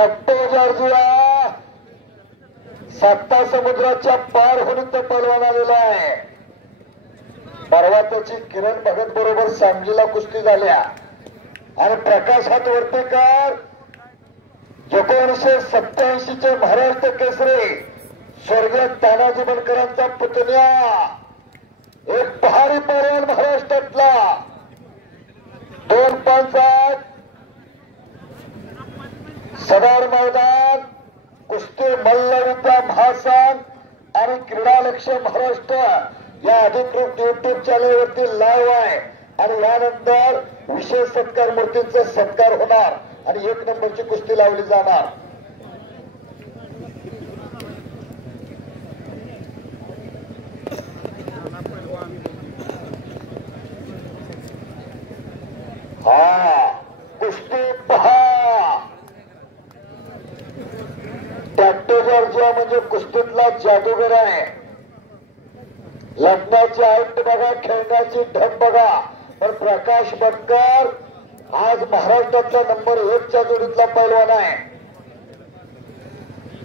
टॅक्टो Georgia सत्ता समुद्राच्या पार होऊन ते पलवान आलेला आहे. परवा त्याची किरण भगत बरोबर सांगलीला कुस्ती झाल्या आणि प्रकाश हातवर्तेकर 1987 चे महाराष्ट्र केसरी स्वर्गीय तानाजी बनकरांचा पुतण्या एक पहाडी पैलवान महाराष्ट्रातला 2-5 सदार मैदान कुस्ती मल्लविद्या महासंघ आणि क्रीडा लक्ष महाराष्ट्र या अधिकृत युट्यूब चॅनलवरती लाईव्ह आहे आणि यानंतर विशेष सत्कार मूर्तींचा सत्कार होणार आणि 1 नंबरची कुस्ती लावली जाणार. हा कुस्ती पहा. टॅक्टो जॉर्जिया म्हणजे कुस्तीतला जादूगर आहे. लग्नाची आयट बघा, खेळण्याची ढब बघा. पण प्रकाश बनकर आज महाराष्ट्रातला नंबर 1 च्या जोडीतला पैलवान आहे.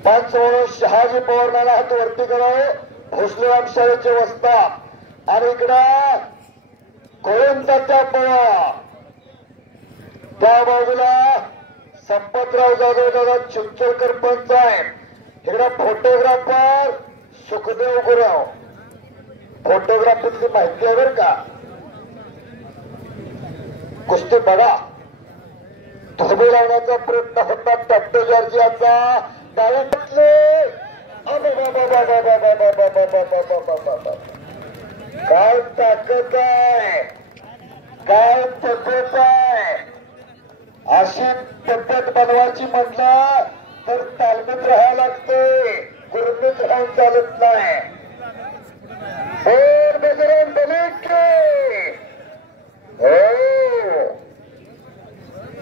पंच म्हणून शहाजी पवारनाला हात वरती करावे. भोसलेराम शाळेचे वस्ता आणि इकडं गोविंदाचा पवार, त्या बाजूला संपतराव जाधव दादा चिंचोलकर पंच आहे. इकडे फोटोग्राफर सुखदेव गुराव. फोटोग्राफीची माहिती आहे बर का. कुस्ती बघा. धोबी लावण्याचा प्रयत्न होता टॅक्टो जॉर्जियाचा. डावीतले काय ताकद आहे, काय पद्धत आहे. अशी पद्धत बनवायची म्हटलं तर तालमीत राहायला लागते, गुरमीत राहून चालत नाही. बजरंग बली हो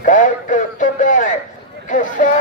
काय करतो काय किस्सा